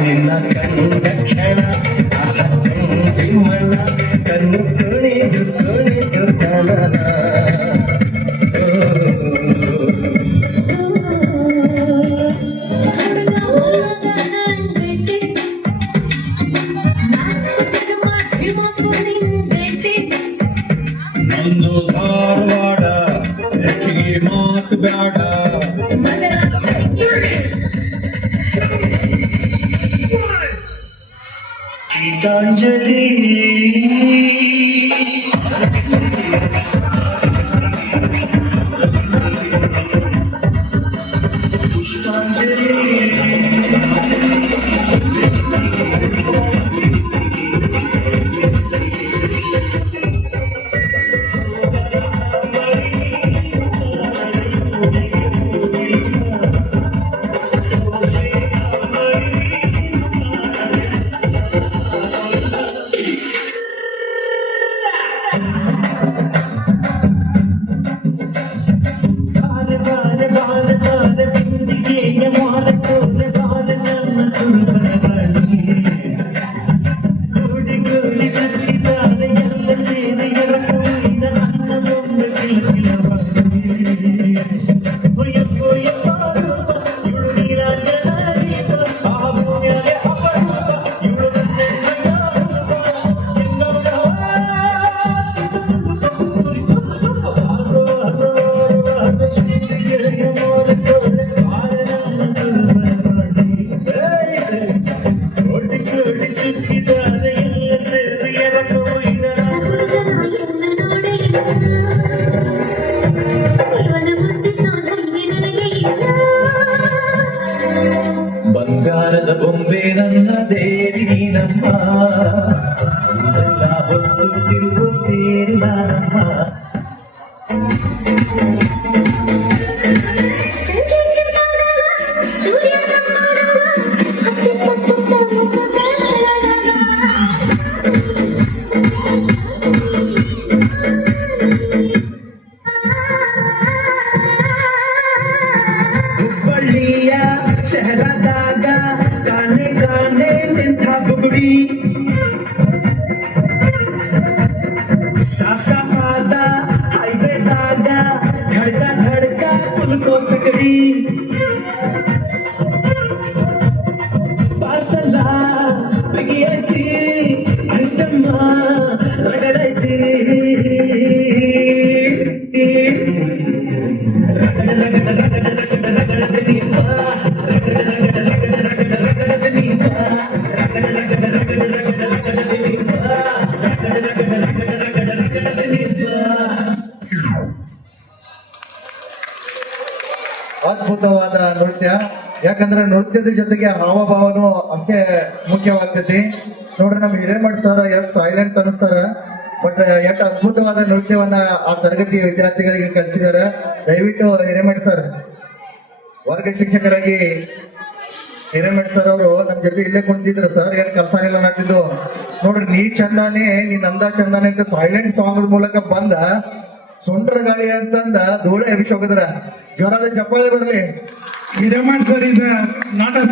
ನಿನ್ನ ಕಣ್ಣ ಕ್ಷಣ ಮಣ್ಣ ಕಣ್ಣು ಕುಣಿದು ಕುಣಿದು ತನನ ನಂದು ಧಾರವಾಡ ಹೆಚ್ಚಿಗೆ ಮಾತು ಬೇಡ ಗೀತಾಂಜಲಿ ಪುಷ್ಪಾಂಜಲಿ ಬಂಗಾರದ ಬೊಂಬೆ ನನ್ನ ದೇವಿ ನೀನಮ್ಮ ಎಲ್ಲ ಹೊತ್ತು ತಿರುಗುತ್ತೇರಿ ನಾನಮ್ಮ ಹುಬ್ಬಳ್ಳಿಯ ಶಹರದಾಗ ಕಾನೆ ಕಾನೆ ನಿಂತ ಬುಗುಡಿ ಸಾಕಾದ ಹೈವೇದಾಗ ಧಡ್ಕ ಧಡ್ಕ ಕುಲ್ಕೋ ಚಕಡಿ ಪಾಸಲ ಬಿಗಿಯತಿ ಐಟಮ್ಮ ರಗಡೈತಿ ಅದ್ಭುತವಾದ ನೃತ್ಯ. ಯಾಕಂದ್ರೆ ನೃತ್ಯದ ಜೊತೆಗೆ ಹಾವಭಾವನು ಅಷ್ಟೇ ಮುಖ್ಯವಾಗ್ತೈತಿ. ನೋಡ್ರಿ ನಮ್ ಹಿರೇಮಠ್ ಸರ್ ಎಷ್ಟು ಸೈಲೆಂಟ್ ಅನಿಸ್ತಾರ, ಬಟ್ ಎಷ್ಟು ಅದ್ಭುತವಾದ ನೃತ್ಯವನ್ನ ಆ ತರಗತಿ ವಿದ್ಯಾರ್ಥಿಗಳಿಗೆ ಕಲಿಸಿದಾರೆ. ದಯವಿಟ್ಟು ಹಿರೇಮಠ್ ಸರ್, ವರ್ಗ ಶಿಕ್ಷಕರಾಗಿ ಹಿರೇಮಠ್ ಸರ್ ಅವರು ನಮ್ ಜೊತೆ ಇಲ್ಲೇ ಕುಂತಿದ್ರು. ಸರ್ ಏನ್ ಕೆಲಸ ಇಲ್ಲ ಅನ್ನತ್ತಿದ್ದು, ನೋಡ್ರಿ ನೀ ಚಂದಾನೆ ನೀನ್ ಅಂದ ಚಂದಾನೆ ಅಂತ ಸೈಲೆಂಟ್ ಸಾಂಗ್ ಮೂಲಕ ಬಂದ ಸುಂಡ್ರ ಗಾಳಿ ಅಂತಂದ ಧೂಳೆ ಎಬ್ಬಿಸಿ ಹೋಗಿದ್ರ. ಜೋರಾದ ಚಪ್ಪಾಳೆ ಬರಲಿ. Hiremath sir is not a